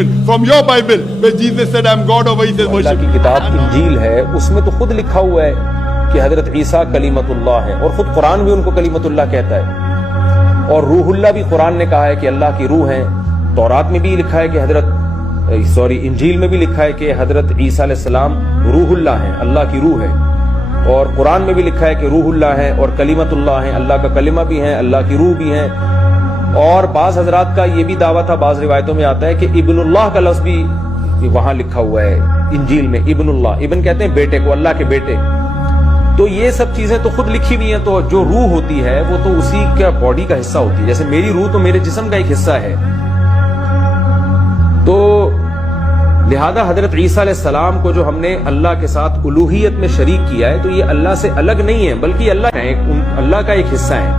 statement from your Bible where Jesus said, "I am God," over he says, Allah "Worship की me." किताब इंजील है, उसमें तो खुद लिखा हुआ है कि हजरत ईसा कलीमतुल्लाह है, और खुद कुरान भी उनको कलीमतुल्लाह कहता है, और रूहुल्लाह भी कुरान ने कहा है कि अल्लाह की रूह है। तौरात में भी लिखा है कि इंजील में भी लिखा है कि हजरत ईसा अलैहिस्सलाम रूहुल्लाह है, अल्लाह की रूह है, और कुरान में भी लिखा है कि रूहुल्लाह है और कलीमतुल्लाह है, अल्लाह का कलिमा भी है, अल्लाह की रूह भी है। और बाज हजरात का ये भी दावा था, बाज रिवायतों में आता है कि इब्नुल्लाह का लफ्ज भी वहां लिखा हुआ है इंजील में। इब्नुल्लाह, इब्न कहते हैं बेटे को, अल्लाह के बेटे। तो ये सब चीजें तो खुद लिखी हुई हैं। तो जो रूह होती है वो तो उसी का बॉडी का हिस्सा होती है। जैसे मेरी रूह तो मेरे जिस्म का एक हिस्सा है। तो लिहाजा हजरत ईसा अलैहिस्सलाम को जो हमने अल्लाह के साथ उलूहियत में शरीक किया है, तो ये अल्लाह से अलग नहीं है, बल्कि अल्लाह का एक हिस्सा है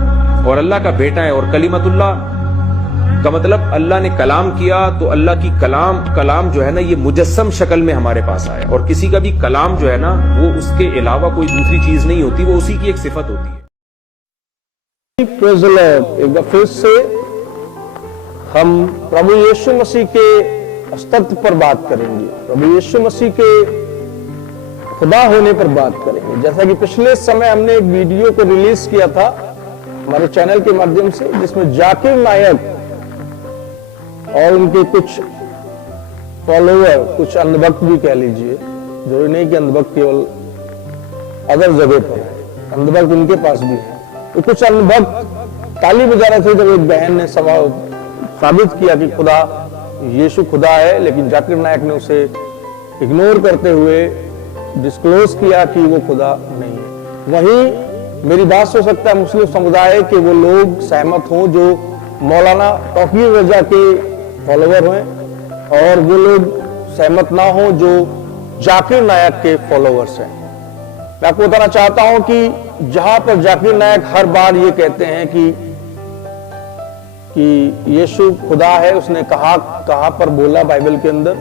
और अल्लाह का बेटा है। और कलीमतुल्लाह का मतलब अल्लाह ने कलाम किया, तो अल्लाह की कलाम जो है ना, ये मुजस्सम शक्ल में हमारे पास आया। और किसी का भी कलाम जो है ना, वो उसके अलावा कोई दूसरी चीज नहीं होती, वो उसी की एक सिफत होती है। एक बार फिर से हम प्रभु यीशु मसीह के अस्तित्व पर बात करेंगे, प्रभु यीशु मसीह के खुदा होने पर बात करेंगे। जैसा कि पिछले समय हमने एक वीडियो को रिलीज किया था हमारे चैनल के माध्यम से, जिसमें जाकिर नायक और उनके कुछ फॉलोअर, कुछ अंधभक्त भी कह लीजिए, जो नहीं कि अंधभक्त केवल अदर जगह पर है, अंधभक्त उनके पास भी है, तो कुछ अंधभक्त ताली बजा रहे थे जब एक बहन ने साबित किया कि खुदा यीशु खुदा है, लेकिन जाकिर नायक ने उसे इग्नोर करते हुए डिस्क्लोज किया कि वो खुदा नहीं है। वहीं मेरी बात से हो सकता है मुस्लिम समुदाय के वो लोग सहमत हों जो मौलाना तौकीर रजा के फॉलोवर हैं, और वो लोग सहमत ना हो जो जाकिर नायक के फॉलोवर्स हैं। मैं आपको बताना चाहता हूं कि जहां पर जाकिर नायक हर बार ये कहते हैं कि यीशु खुदा है, उसने कहां पर बोला बाइबल के अंदर,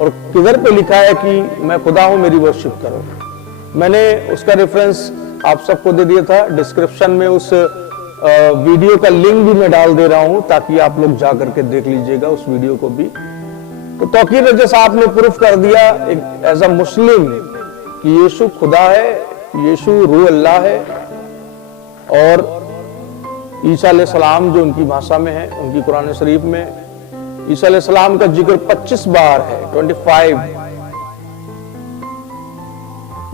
और किधर पे लिखा है कि मैं खुदा हूं, मेरी वर्शिप करो। मैंने उसका रेफरेंस आप सबको दे दिया था। डिस्क्रिप्शन में उस वीडियो का लिंक भी मैं डाल दे रहा हूं, ताकि आप लोग जा करके देख लीजिएगा उस वीडियो को भी। तो तौकीर रजा साहब ने प्रूफ कर दिया एज अ मुस्लिम कि यीशु खुदा है, यीशु रूह अल्लाह है, और ईसा अलैहिस्सलाम जो उनकी भाषा में है, उनकी कुरान शरीफ में ईसा अलैहिस्सलाम का जिक्र 25 बार है, 25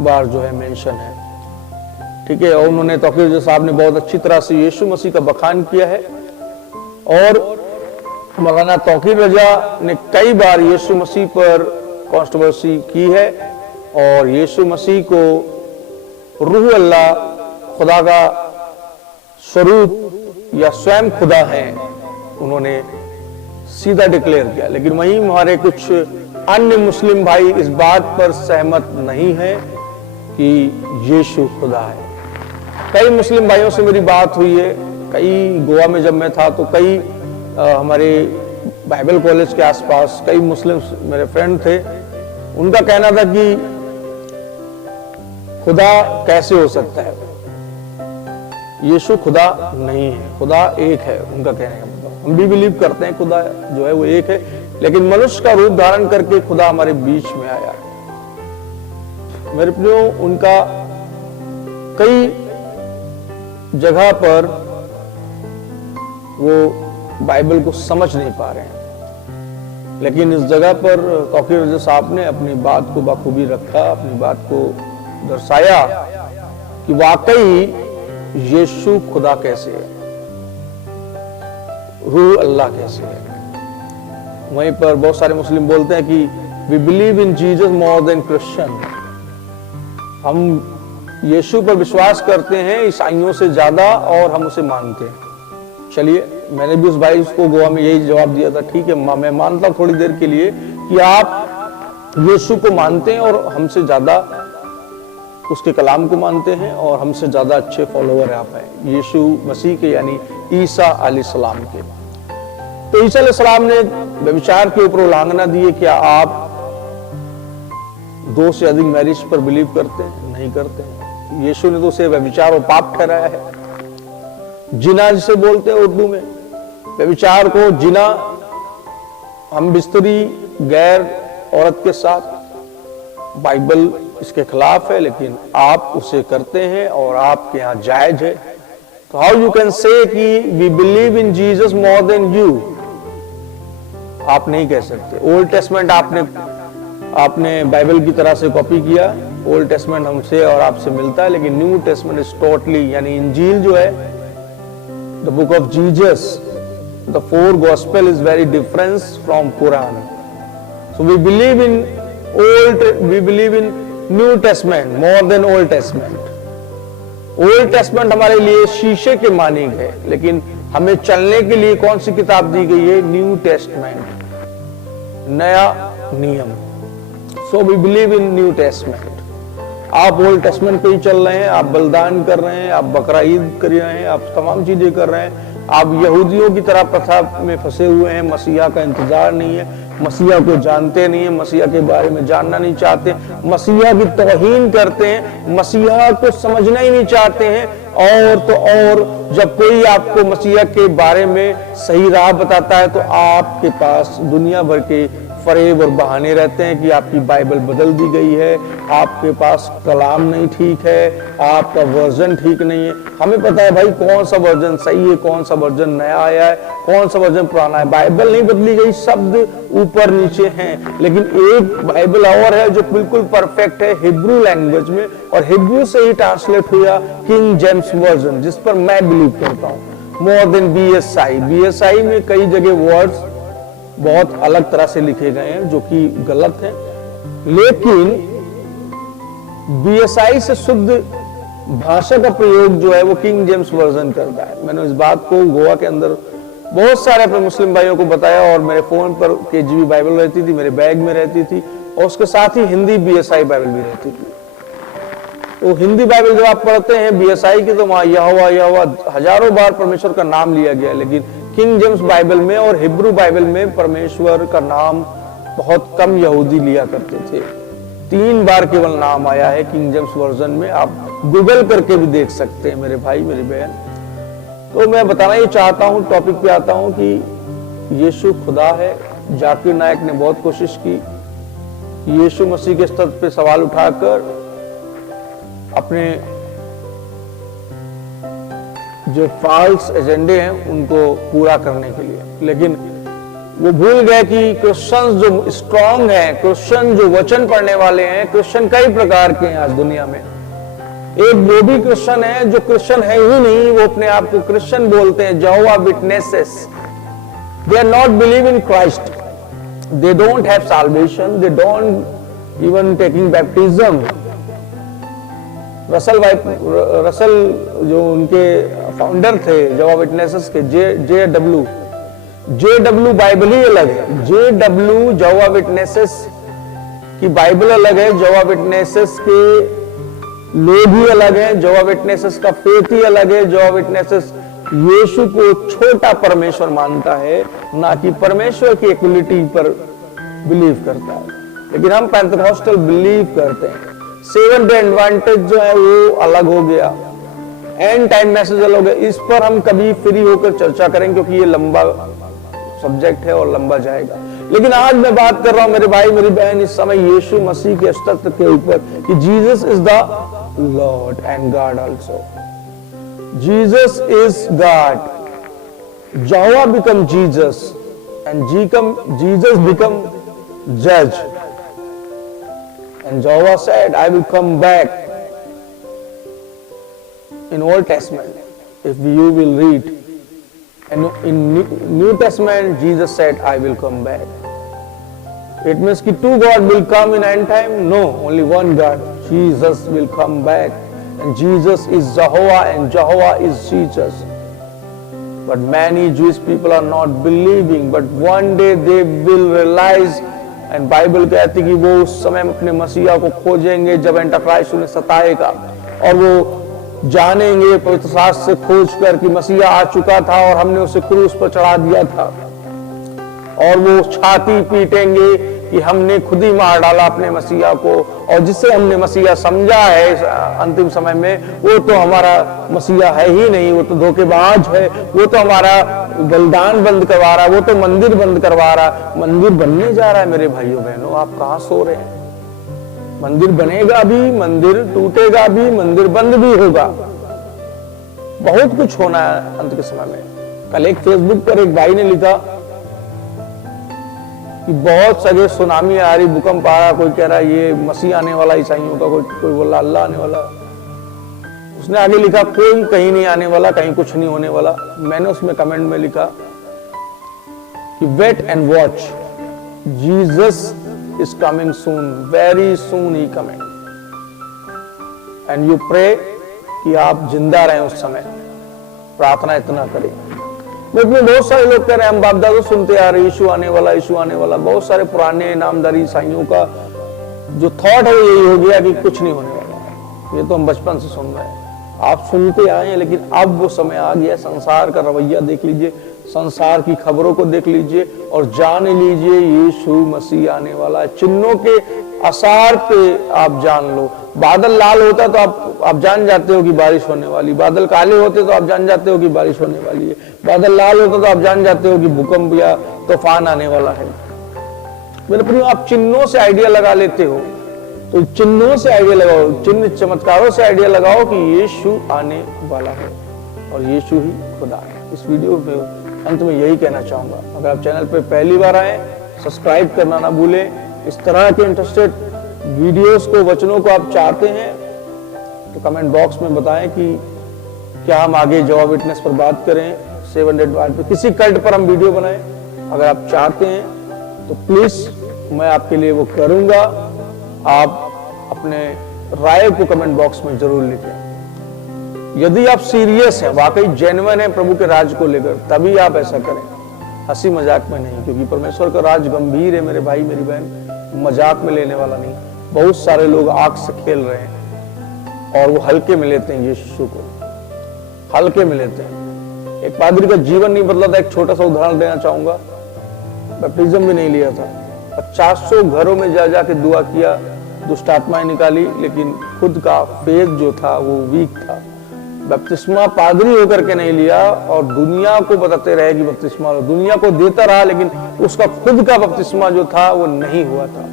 बार जो है मेंशन है, ठीक है। और उन्होंने तौकीर रजा साहब ने बहुत अच्छी तरह से यीशु मसीह का बखान किया है, और मौलाना तौकीर रजा ने कई बार यीशु मसीह पर कंट्रोवर्सी की है, और यीशु मसीह को रूह अल्लाह, खुदा का स्वरूप या स्वयं खुदा है, उन्होंने सीधा डिक्लेयर किया। लेकिन वहीं हमारे कुछ अन्य मुस्लिम भाई इस बात पर सहमत नहीं है कि यीशु खुदा है। कई मुस्लिम भाइयों से मेरी बात हुई है, कई गोवा में जब मैं था तो कई हमारे बाइबल कॉलेज के आसपास कई मुस्लिम मेरे फ्रेंड थे, उनका कहना था कि खुदा कैसे हो सकता है, यीशु खुदा नहीं है, खुदा एक है। उनका कहने का मतलब हम भी बिलीव करते हैं खुदा जो है वो एक है, लेकिन मनुष्य का रूप धारण करके खुदा हमारे बीच में आया है। मेरे प्रियो, उनका कई जगह पर वो बाइबल को समझ नहीं पा रहे हैं, लेकिन इस जगह पर तौकीर रजा साहब ने अपनी बात को बखूबी रखा, अपनी बात को दर्शाया कि वाकई यीशु खुदा कैसे है, रूह अल्लाह कैसे है। वहीं पर बहुत सारे मुस्लिम बोलते हैं कि we believe in Jesus more than Christian, हम यीशु पर विश्वास करते हैं ईसाइयों से ज्यादा, और हम उसे मानते हैं। चलिए, मैंने भी उस भाई को गोवा में यही जवाब दिया था, ठीक है, मैं मानता हूं थोड़ी देर के लिए कि आप यीशु को मानते हैं और हमसे ज्यादा उसके कलाम को मानते हैं, और हमसे ज्यादा अच्छे फॉलोवर आप हैं यीशु मसीह के, यानी ईसा अलैहिस्सलाम के। तो ईसा अलैहिस्सलाम ने व्यभिचार के ऊपर उल्लंघना दी है। क्या आप 2 से अधिक मैरिज पर बिलीव करते हैं? नहीं करते हैं। यीशु ने तो उसे व्यभिचार और पाप ठहराया है। जिना जिसे बोलते हैं उर्दू में, व्यभिचार को जिना, हम बिस्तरी गैर औरत के साथ, बाइबल इसके खिलाफ है, लेकिन आप उसे करते हैं और आपके यहां जायज है। तो हाउ यू कैन से कि we believe in Jesus more than you? आप नहीं कह सकते। ओल्ड टेस्टमेंट आपने बाइबल की तरह से कॉपी किया। ओल्ड टेस्टमेंट हमसे और आपसे मिलता है, लेकिन न्यू टेस्टमेंट इज टोटली, यानी इंजील जो है, the book of Jesus, the 4 gospel is very different from Quran. So we believe in New Testament more than Old Testament. Old Testament हमारे लिए शीशे के मानिक है, लेकिन हमें चलने के लिए कौन सी किताब दी गई है? न्यू टेस्टमेंट, नया नियम। So we believe in New Testament. आप ओल्ड टेस्टमेंट पे ही चल रहे हैं, आप बलिदान कर रहे हैं, आप बकरा ईद कर रहे हैं, आप तमाम चीजें कर रहे हैं, आप यहूदियों की तरह प्रथा में फंसे हुए हैं। मसीहा का इंतजार नहीं है, मसीहा को जानते नहीं है, मसीहा के बारे में जानना नहीं चाहते, मसीहा की तौहीन करते हैं, मसीहा को समझना ही नहीं चाहते हैं। और तो और जब कोई आपको मसीहा के बारे में सही राह बताता है, तो आपके पास दुनिया भर के फरेब और बहाने रहते हैं कि आपकी बाइबल बदल दी गई है, आपके पास कलाम नहीं ठीक है, आपका वर्जन ठीक नहीं है। हमें पता है भाई कौन सा वर्जन सही है, कौन सा वर्जन नया आया है, कौन सा वर्जन पुराना है। बाइबल नहीं बदली गई, शब्द ऊपर नीचे हैं, लेकिन एक बाइबल और है जो बिल्कुल परफेक्ट है हिब्रू लैंग्वेज में, और हिब्रू से ही ट्रांसलेट हुआ किंग जेम्स वर्जन, जिस पर मैं बिलीव करता हूं मोर देन BSI। BSI में कई जगह वर्ड्स बहुत अलग तरह से लिखे गए हैं जो कि गलत है, लेकिन BSI से शुद्ध भाषा का प्रयोग जो है वो किंग जेम्स वर्जन करता है। मैंने इस बात को गोवा के अंदर बहुत सारे अपने मुस्लिम भाइयों को बताया, और मेरे फोन पर KJV बाइबल रहती थी, मेरे बैग में रहती थी, और उसके साथ ही हिंदी BSI बाइबल भी रहती थी। तो हिंदी बाइबल जब आप पढ़ते हैं BSI की, तो वहां यहोवा हजारों बार परमेश्वर का नाम लिया गया, लेकिन किंग जेम्स बाइबल में और हिब्रू बाइबल में परमेश्वर का नाम बहुत कम यहूदी लिया करते थे। 3 बार केवल नाम आया है किंग जेम्स वर्जन में। आप गूगल करके भी देख सकते हैं मेरे भाई मेरी बहन। तो मैं बताना ये चाहता हूं, टॉपिक पे आता हूं कि यीशु खुदा है। जाकिर नायक ने बहुत कोशिश की यीशु मसीह के स्तर पे सवाल उठाकर अपने जो फॉल्स एजेंडे हैं उनको पूरा करने के लिए, लेकिन वो भूल गए कि क्रिश्चियन जो स्ट्रांग हैं, क्रिश्चियन जो वचन पढ़ने वाले हैं, क्रिश्चियन कई प्रकार के हैं आज दुनिया में। एक वो भी क्रिश्चियन है जो क्रिश्चियन है ही नहीं, वो अपने आप को क्रिश्चियन बोलते हैं, यहोवा witnesses. They are not believe in Christ, they don't have salvation, they don't even taking baptism. Russell जो उनके फाउंडर थे यहोवा विटनेसेस के, JW बाइबल ही अलग है। JW यहोवा विटनेसेस की बाइबल अलग है, यहोवा विटनेसेस के लोग ही अलग है, यहोवा विटनेसेस का फेथ ही अलग है। यहोवा विटनेसेस यीशु को छोटा परमेश्वर मानता है, ना कि परमेश्वर की इक्वलिटी पर बिलीव करता है। लेकिन हम पेंटेकोस्टल बिलीव करते हैं। 7 डे एडवांटेज जो है वो अलग हो गया, एंड टाइम मैसेज अलग हो गया। इस पर हम कभी फ्री होकर चर्चा करेंगे, क्योंकि ये लंबा सब्जेक्ट है और लंबा जाएगा। लेकिन आज मैं बात कर रहा हूं मेरे भाई मेरी बहन इस समय यीशु मसीह के अस्तित्व के ऊपर, कि Jesus is the Lord and God also. Jesus is God. Jehovah become Jesus and Jesus become जज। And Jehovah said, I will come back. In Old Testament, if you will read, and in New Testament, Jesus said, I will come back. It means that 2 God will come in end time? No, only one God. Jesus will come back. And Jesus is Jehovah and Jehovah is Jesus. But many Jewish people are not believing, but one day they will realize, and Bible कहती कि वो उस समय अपने मसीहा को खोजेंगे जब एंटाक्राइस्ट उन्हें सताएगा, और वो जानेंगे पवित्र शास्त्र से खोज कर कि मसीहा आ चुका था और हमने उसे क्रूस पर चढ़ा दिया था, और वो छाती पीटेंगे कि हमने खुद ही मार डाला अपने मसीहा को, और जिससे हमने मसीहा समझा है अंतिम समय में वो तो हमारा मसीहा है ही नहीं, वो तो धोखेबाज है, वो तो हमारा बलिदान बंद करवा रहा है, वो तो मंदिर बंद करवा रहा। मंदिर बनने जा रहा है मेरे भाइयों बहनों, आप कहां सो रहे हैं? मंदिर बनेगा भी, मंदिर टूटेगा भी, मंदिर बंद भी होगा, बहुत कुछ होना है अंत के समय में। कल एक फेसबुक पर एक भाई ने लिखा कि बहुत सगे सुनामी आ रही, भूकंप आ रहा, कोई कह रहा ये मसीह आने वाला ईसाइयों का, कोई बोला अल्लाह आने वाला। उसने आगे लिखा कोई कहीं नहीं आने वाला, कहीं कुछ नहीं होने वाला। मैंने उसमें कमेंट में लिखा कि wait and watch, Jesus is coming soon, very soon he coming, and you pray कि आप जिंदा रहें उस समय, प्रार्थना इतना करें। लेकिन बहुत सारे लोग कह रहे हैं हम बाप दादा सुनते आ रहे यीशु आने वाला, यीशु आने वाला। बहुत सारे पुराने नामधारी ईसाइयों का जो थॉट है यही हो गया कि कुछ नहीं होने वाला। ये तो हम बचपन से सुन रहे हैं, आप सुनते आए हैं, लेकिन अब वो समय आ गया। संसार का रवैया देख लीजिए, संसार की खबरों को देख लीजिए और जान लीजिए यीशु मसीह आने वाला है। चिन्हों के आसार पे आप जान लो। बादल लाल होता तो आप जान जाते हो कि बारिश होने वाली, बादल काले होते तो आप जान जाते हो कि बारिश होने वाली है, बादल लाल होता तो आप जान जाते हो कि भूकंप या तूफान आने वाला है। मेरे प्रियो, आप चिन्हों से आइडिया लगा लेते हो, तो चिन्हों से आइडिया लगाओ, चिन्ह चमत्कारों से आइडिया लगाओ कि यीशु आने वाला है और यीशु ही खुदा है। इस वीडियो में अंत में यही कहना चाहूंगा, अगर आप चैनल पर पहली बार आए सब्सक्राइब करना ना भूलें। इस तरह के इंटरेस्टेड वीडियोस को, वचनों को आप चाहते हैं तो कमेंट बॉक्स में बताएं कि क्या हम आगे जॉब विटनेस पर बात करें, 700 वाट पे किसी कल्ट पर हम वीडियो बनाएं। अगर आप चाहते हैं तो प्लीज मैं आपके लिए वो करूंगा। आप अपने राय को कमेंट बॉक्स में जरूर लिखें। यदि आप सीरियस हैं, वाकई जेन्युइन है प्रभु के राज को लेकर, तभी आप ऐसा करें, हंसी मजाक में नहीं, क्योंकि परमेश्वर का राज गंभीर है मेरे भाई मेरी बहन, मजाक में लेने वाला नहीं। बहुत सारे लोग आग से खेल रहे हैं और वो हल्के में लेते हैं, यीशु को हल्के में लेते हैं। एक पादरी का जीवन नहीं बदला था। एक छोटा सा उदाहरण देना चाहूंगा, बैप्टिज्म भी नहीं लिया था, 50 घरों में जा जाके दुआ किया, दुष्ट आत्माएं निकाली, लेकिन खुद का फेथ जो था वो वीक था। बपतिस्मा पादरी होकर के नहीं लिया और दुनिया को बताते रहे कि बपतिस्मा लो, दुनिया को देता रहा, लेकिन उसका खुद का बपतिस्मा जो था वो नहीं हुआ था।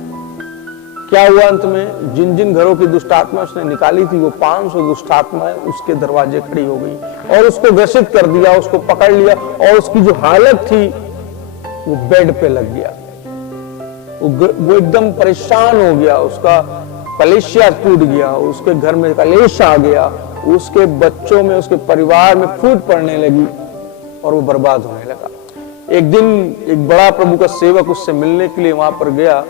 क्या हुआ अंत में? जिन जिन घरों की दुष्ट आत्मा उसने निकाली थी, वो 500 दुष्ट आत्माएं उसके दरवाजे खड़ी हो गई और उसको ग्रसित कर दिया, उसको पकड़ लिया, और उसकी जो हालत थी वो बेड पे लग गया। वो एकदम परेशान हो गया, उसका कलेशिया टूट गया, उसके घर में कलेश आ गया, उसके बच्चों में, उसके परिवार में फूट पड़ने लगी और वो बर्बाद होने लगा। एक दिन एक बड़ा प्रभु का सेवक उससे मिलने के लिए वहां पर गया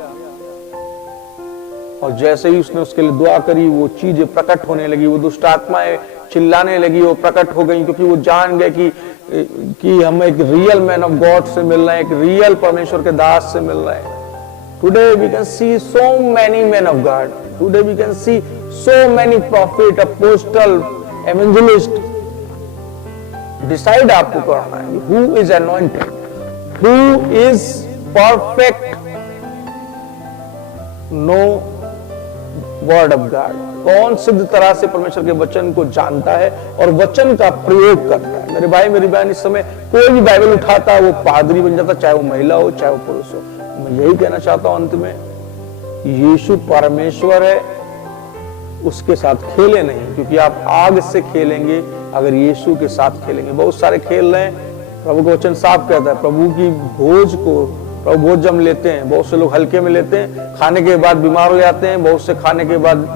और जैसे ही उसने उसके लिए दुआ करी, वो चीजें प्रकट होने लगी, वो दुष्ट आत्माएं चिल्लाने लगी, वो प्रकट हो गई, क्योंकि वो जान गए कि हम एक रियल मैन ऑफ गॉड से मिल रहे हैं, एक रियल परमेश्वर के दास से मिल रहे हैं। Today we can see so many men of God. Today we can see so many prophet, apostle, evangelist. Decide आपको करना है who is anointed, who is perfect, no word of God. कौन सिद्ध तरह से परमेश्वर के वचन को जानता है और वचन का प्रयोग करता है। मेरे भाई मेरी बहन, इस समय कोई भी बाइबल उठाता है वो पादरी बन जाता, चाहे वो महिला हो चाहे वो पुरुष हो। मैं यही कहना चाहता हूं अंत में, यीशु परमेश्वर है, उसके साथ खेले नहीं, क्योंकि आप आग से खेलेंगे अगर यीशु के साथ खेलेंगे। बहुत सारे खेल रहे हैं, प्रभु का वचन साफ कहता है, प्रभु की भोज को प्रभु भोज जम लेते हैं, बहुत से लोग हल्के में लेते हैं, खाने के बाद बीमार हो जाते हैं, बहुत से खाने के बाद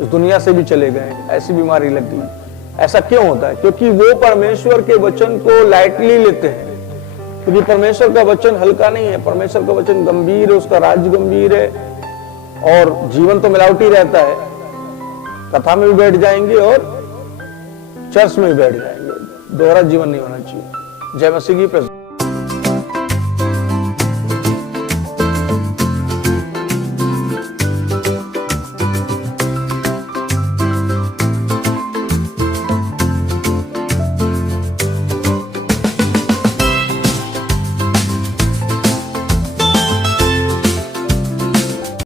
इस दुनिया से भी चले गए, ऐसी बीमारी लग गई। ऐसा क्यों होता है? क्योंकि वो परमेश्वर के वचन को लाइटली लेते हैं, क्योंकि परमेश्वर का वचन हल्का नहीं है, परमेश्वर का वचन गंभीर है, उसका राज्य गंभीर है। और जीवन तो मिलावटी रहता है, कथा में भी बैठ जाएंगे और चर्च में भी बैठ जाएंगे, दोहरा जीवन नहीं होना चाहिए। जय मसीह की प्रभु।